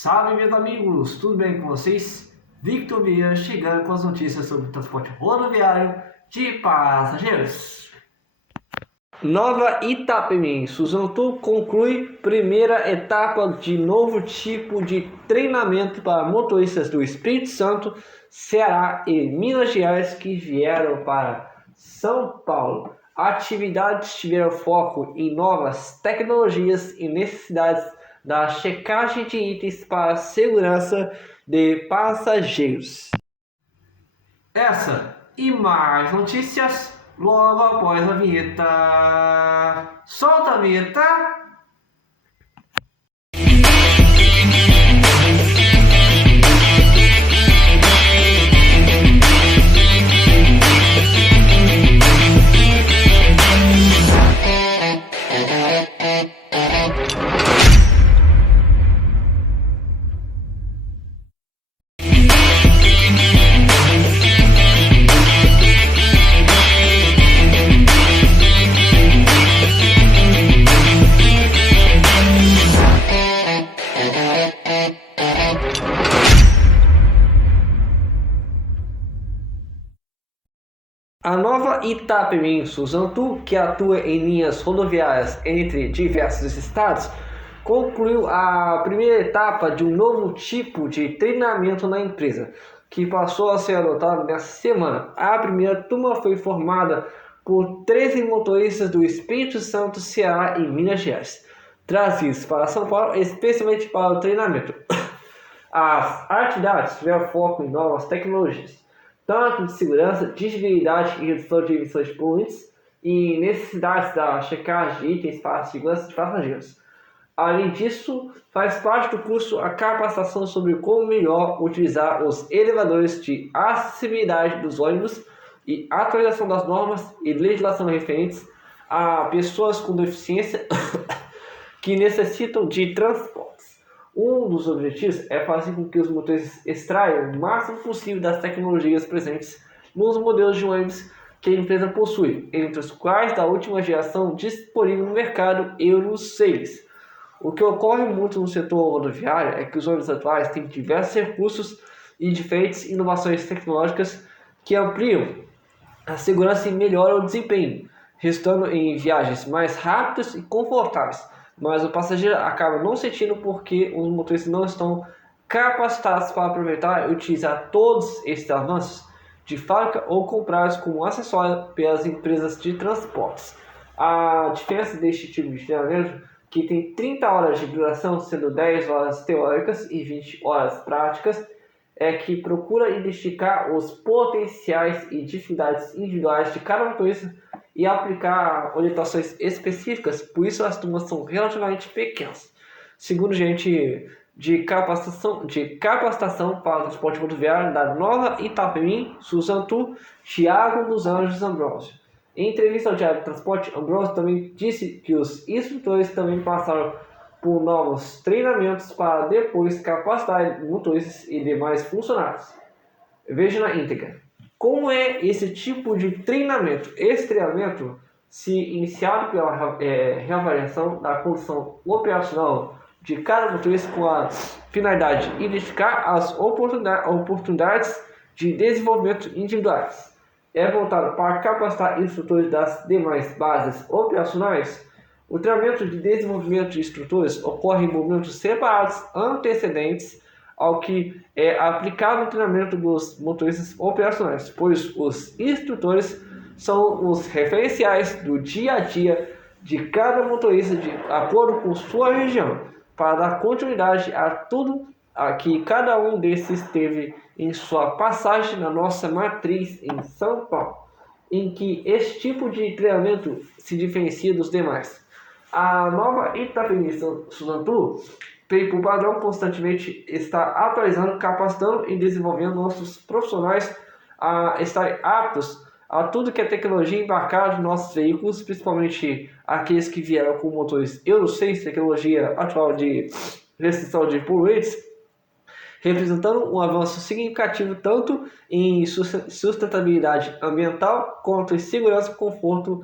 Salve, meus amigos, tudo bem com vocês? Victor Vieira chegando com as notícias sobre o transporte rodoviário de passageiros. Nova Itapemirim, Suzano conclui primeira etapa de novo tipo de treinamento para motoristas do Espírito Santo, Ceará e Minas Gerais que vieram para São Paulo. Atividades tiveram foco em novas tecnologias e necessidades da checagem de itens para a segurança de passageiros. Essa e mais notícias logo após a vinheta. Solta a vinheta! A nova Itapemirim Suzano, que atua em linhas rodoviárias entre diversos estados, concluiu a primeira etapa de um novo tipo de treinamento na empresa, que passou a ser adotado nesta semana. A primeira turma foi formada por 13 motoristas do Espírito Santo, Ceará e Minas Gerais, trazidos para São Paulo especialmente para o treinamento. As atividades tiveram foco em novas tecnologias, tanto de segurança, disponibilidade e redução de emissões de poluentes e necessidades da checagem de itens para a segurança de passageiros. Além disso, faz parte do curso a capacitação sobre como melhor utilizar os elevadores de acessibilidade dos ônibus e atualização das normas e legislação referentes a pessoas com deficiência que necessitam de transportes. Um dos objetivos é fazer com que os motoristas extraiam o máximo possível das tecnologias presentes nos modelos de ônibus que a empresa possui, entre os quais da última geração disponível no mercado Euro 6. O que ocorre muito no setor rodoviário é que os ônibus atuais têm diversos recursos e diferentes inovações tecnológicas que ampliam a segurança e melhoram o desempenho, resultando em viagens mais rápidas e confortáveis. Mas o passageiro acaba não sentindo porque os motoristas não estão capacitados para aproveitar e utilizar todos esses avanços de fábrica ou comprados como acessório pelas empresas de transportes. A diferença deste tipo de treinamento, que tem 30 horas de duração, sendo 10 horas teóricas e 20 horas práticas, é que procura identificar os potenciais e dificuldades individuais de cada motorista e aplicar orientações específicas, por isso as turmas são relativamente pequenas. Segundo gente de capacitação para o transporte rodoviário da nova Itapemirim, Suzano, Thiago dos Anjos Ambrosio. Em entrevista ao Diário do Transporte, Ambrosio também disse que os instrutores também passaram por novos treinamentos para depois capacitar motoristas e demais funcionários. Veja na íntegra. Como é esse tipo de treinamento? Esse treinamento, se iniciado pela reavaliação da condição operacional de cada motorista com a finalidade de identificar as oportunidades de desenvolvimento individuais, é voltado para capacitar instrutores das demais bases operacionais. O treinamento de desenvolvimento de instrutores ocorre em momentos separados antecedentes ao que é aplicado no treinamento dos motoristas operacionais, pois os instrutores são os referenciais do dia a dia de cada motorista de acordo com sua região, para dar continuidade a tudo a que cada um desses teve em sua passagem na nossa matriz em São Paulo, em que esse tipo de treinamento se diferencia dos demais. A nova Itapemirim Suzano tem por padrão constantemente estar atualizando, capacitando e desenvolvendo nossos profissionais a estarem aptos a tudo que é tecnologia embarcada em nossos veículos, principalmente aqueles que vieram com motores Euro 6, tecnologia atual de restrição de poluentes, representando um avanço significativo tanto em sustentabilidade ambiental quanto em segurança, conforto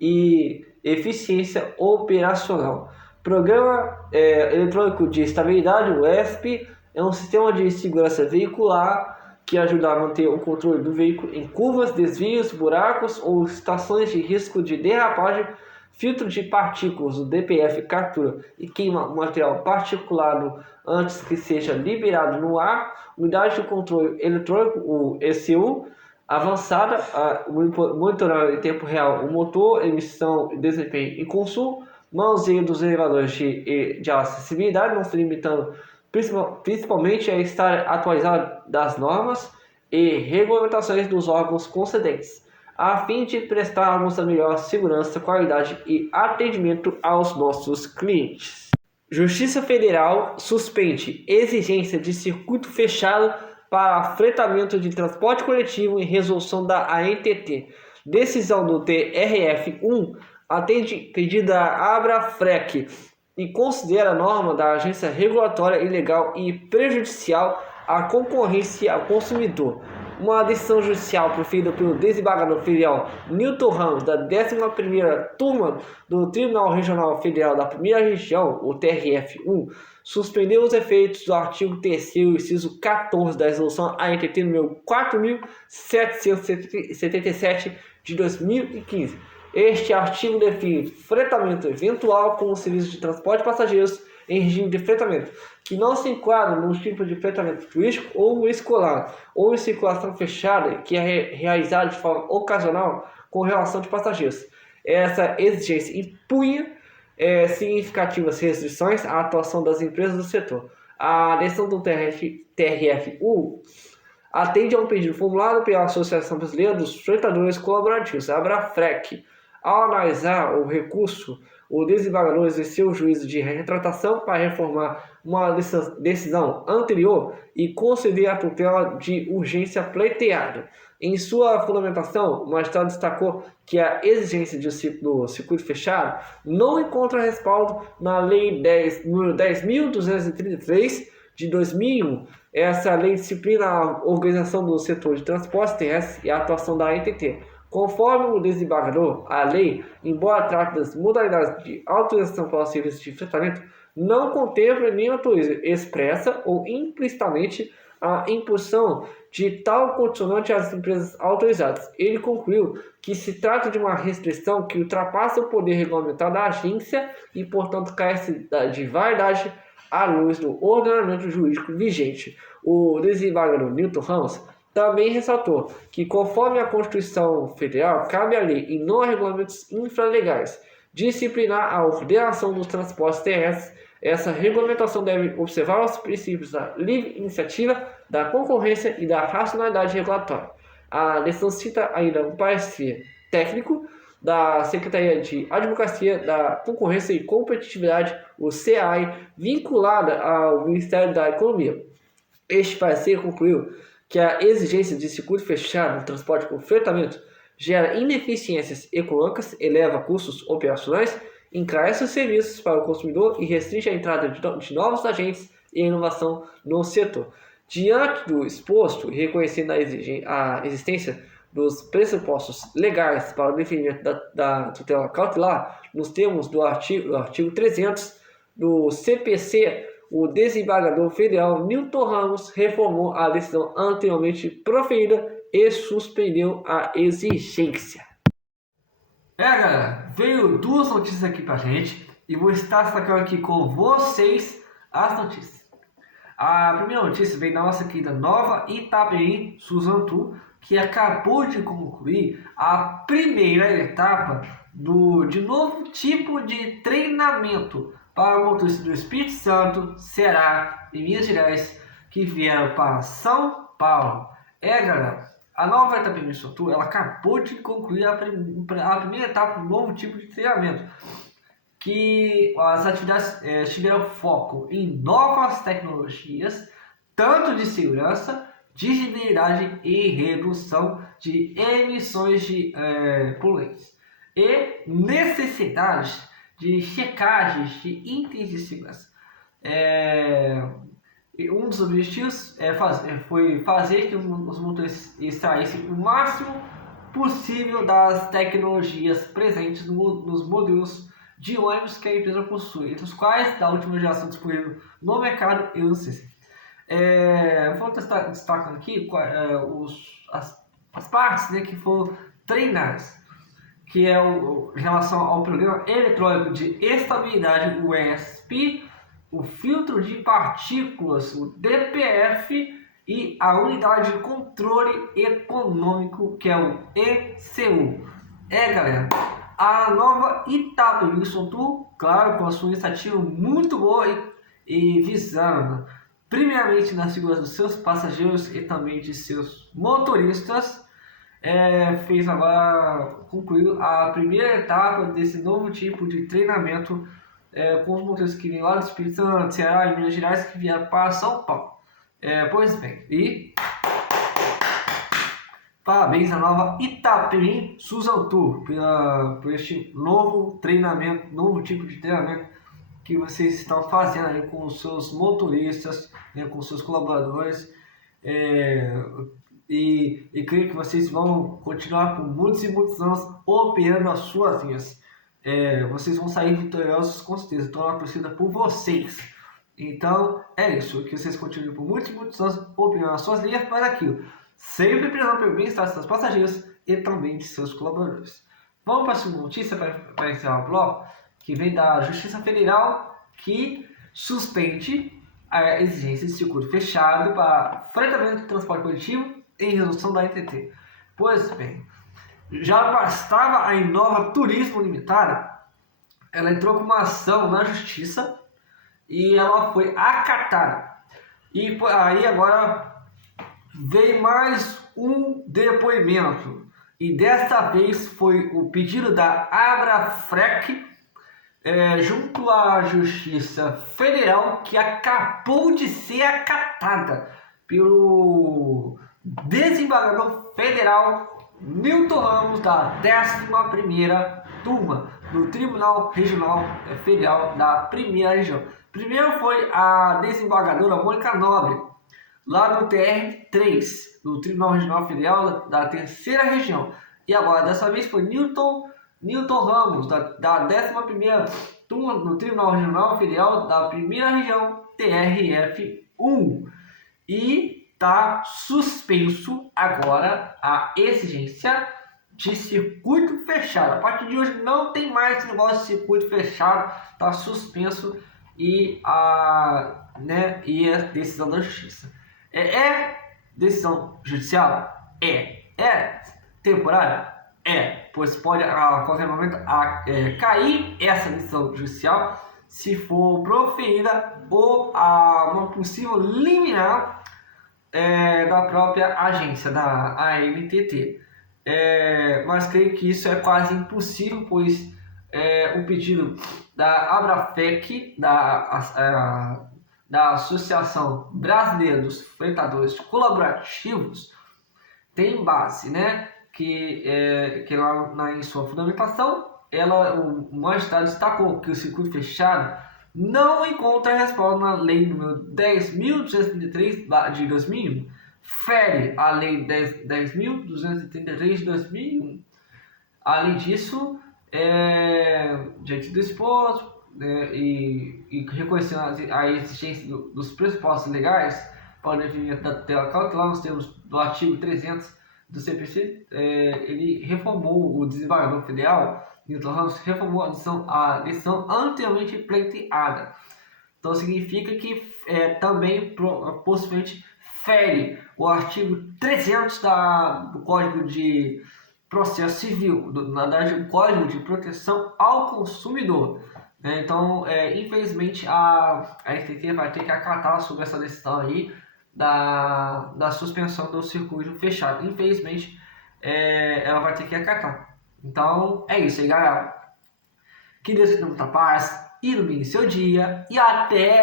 e eficiência operacional. Programa Eletrônico de Estabilidade, o ESP, é um sistema de segurança veicular que ajuda a manter o controle do veículo em curvas, desvios, buracos ou situações de risco de derrapagem. Filtro de partículas, o DPF, captura e queima o material particulado antes que seja liberado no ar. Unidade de controle eletrônico, o ECU, avançada, monitorar em tempo real o motor, emissão, desempenho e consumo. Manuseio dos elevadores de acessibilidade, não se limitando principalmente a estar atualizado das normas e regulamentações dos órgãos concedentes, a fim de prestarmos a melhor segurança, qualidade e atendimento aos nossos clientes. Justiça Federal suspende exigência de circuito fechado para fretamento de transporte coletivo em resolução da ANTT. Decisão do TRF1 atende pedido da Abrafrec e considera a norma da agência regulatória ilegal e prejudicial à concorrência e ao consumidor. Uma decisão judicial proferida pelo desembargador federal Newton Ramos, da 11ª Turma do Tribunal Regional Federal da Primeira Região, o TRF1, suspendeu os efeitos do artigo 3º, inciso 14 da resolução ANTT número 4.777 de 2015. Este artigo define fretamento eventual como serviço de transporte de passageiros em regime de fretamento, que não se enquadra no tipo de fretamento turístico ou escolar, ou em circulação fechada, que é realizado de forma ocasional com relação de passageiros. Essa exigência impunha significativas restrições à atuação das empresas do setor. A decisão do TRF1 atende a um pedido formulado pela Associação Brasileira dos Fretadores Colaborativos, a Abrafrec. Ao analisar o recurso, o desembargador exerceu o juízo de retratação para reformar uma decisão anterior e conceder a tutela de urgência pleiteada. Em sua fundamentação, o magistrado destacou que a exigência do circuito fechado não encontra respaldo na Lei número 10.233 de 2001. Essa lei disciplina a organização do setor de transporte terrestre e a atuação da ANTT. Conforme o desembargador, a lei, embora trate das modalidades de autorização para os serviços de fretamento, não contempla nem autoriza expressa ou implicitamente a imposição de tal condicionante às empresas autorizadas. Ele concluiu que se trata de uma restrição que ultrapassa o poder regulamentar da agência e, portanto, carece de validade à luz do ordenamento jurídico vigente. O desembargador Newton Ramos também ressaltou que, conforme a Constituição Federal, cabe à lei e não a regulamentos infralegais disciplinar a ordenação dos transportes terrestres. Essa regulamentação deve observar os princípios da livre iniciativa, da concorrência e da racionalidade regulatória. A decisão cita ainda um parecer técnico da Secretaria de Advocacia da Concorrência e Competitividade, o CAI, vinculada ao Ministério da Economia. Este parecer concluiu que a exigência de circuito fechado no transporte por fretamento gera ineficiências econômicas, eleva custos operacionais, encarece os serviços para o consumidor e restringe a entrada de novos agentes e a inovação no setor. Diante do exposto e reconhecendo a existência dos pressupostos legais para o definimento da tutela cautelar, nos termos do artigo 300 do CPC, o desembargador federal Newton Ramos reformou a decisão anteriormente proferida e suspendeu a exigência. Galera, veio duas notícias aqui pra gente e vou estar destacando aqui com vocês as notícias. A primeira notícia vem da nossa querida Nova Itaperim Suzantu, que acabou de concluir a primeira etapa de novo tipo de treinamento para motoristas do Espírito Santo, Ceará e Minas Gerais que vieram para São Paulo. Galera, a Nova Itaperim Suzantu, ela acabou de concluir a primeira etapa do novo tipo de treinamento, que as atividades tiveram foco em novas tecnologias, tanto de segurança, digitalidade e redução de emissões de poluentes, e necessidades de checagens de itens de segurança. Um dos objetivos foi fazer que os motores extraíssem o máximo possível das tecnologias presentes nos modelos de ônibus que a empresa possui, entre os quais da última geração disponível no mercado, eu não sei. Vou estar destacando aqui as partes, né, que foram treinadas, que é em relação ao programa eletrônico de estabilidade, o ESP, o filtro de partículas, o DPF, e a unidade de controle econômico, que é o ECU. Galera, a nova Itapemirim Tour, claro, com a sua iniciativa muito boa e visando primeiramente na segurança dos seus passageiros e também de seus motoristas, fez agora concluir a primeira etapa desse novo tipo de treinamento com os motoristas que vêm lá do Espírito Santo, Ceará e Minas Gerais, que vieram para São Paulo. Pois bem, e parabéns à nova Itapemirim Tour por este novo treinamento, novo tipo de treinamento que vocês estão fazendo aí com os seus motoristas, com os seus colaboradores, e creio que vocês vão continuar por muitos e muitos anos operando as suas linhas. Vocês vão sair vitoriosos com certeza, estou na torcida por vocês. Então é isso, que vocês continuem por muitos e muitos anos operando as suas linhas, mas aquilo, sempre prezando pelo bem-estar de seus passageiros e também de seus colaboradores. Vamos para a segunda notícia para encerrar o bloco, que vem da Justiça Federal, que suspende a exigência de circuito fechado para fretamento de transporte coletivo em resolução da NTT. Pois bem, já bastava a Inova Turismo Limitada, ela entrou com uma ação na Justiça e ela foi acatada. E aí agora veio mais um depoimento, e desta vez foi o pedido da Abrafrec junto à Justiça Federal, que acabou de ser acatada pelo desembargador federal Newton Ramos, da 11ª Turma do Tribunal Regional Federal da 1ª Região. Primeiro foi a desembargadora Mônica Nobre, lá no TR3, do Tribunal Regional Federal da 3ª Região. E agora, dessa vez, foi Newton Ramos, da 11ª Turma do Tribunal Regional Federal da 1ª Região, TRF1. E está suspenso agora a exigência de circuito fechado. A partir de hoje não tem mais esse negócio de circuito fechado, está suspenso, e a decisão da Justiça. Decisão judicial? É temporária? Pois pode a qualquer momento cair essa decisão judicial se for proferida ou uma possível liminar da própria agência, da ANTT. Mas creio que isso é quase impossível, pois o pedido da Abrafrec, da Associação Brasileira dos Fretadores Colaborativos, tem base, né? Que lá em sua fundamentação, o magistrado destacou que o circuito fechado não encontra respaldo na Lei nº 10.233 de 2001, fere a Lei 10.233 de 2001. Além disso, diante do exposto, e reconhecendo a existência dos pressupostos legais para o definimento da tutela cautelar nos termos do artigo 300 do CPC, ele reformou, o desembargador federal Newton Ramos reformou a decisão anteriormente pleiteada. Então significa que também possivelmente fere o artigo 300 do Código de Processo Civil, do Código de Proteção ao Consumidor. Então, infelizmente, a NTT vai ter que acatar sobre essa decisão aí da suspensão do circuito fechado. Infelizmente, ela vai ter que acatar. Então, é isso aí, galera. Que Deus te dê muita paz, ilumine seu dia e até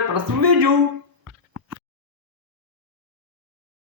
o próximo vídeo.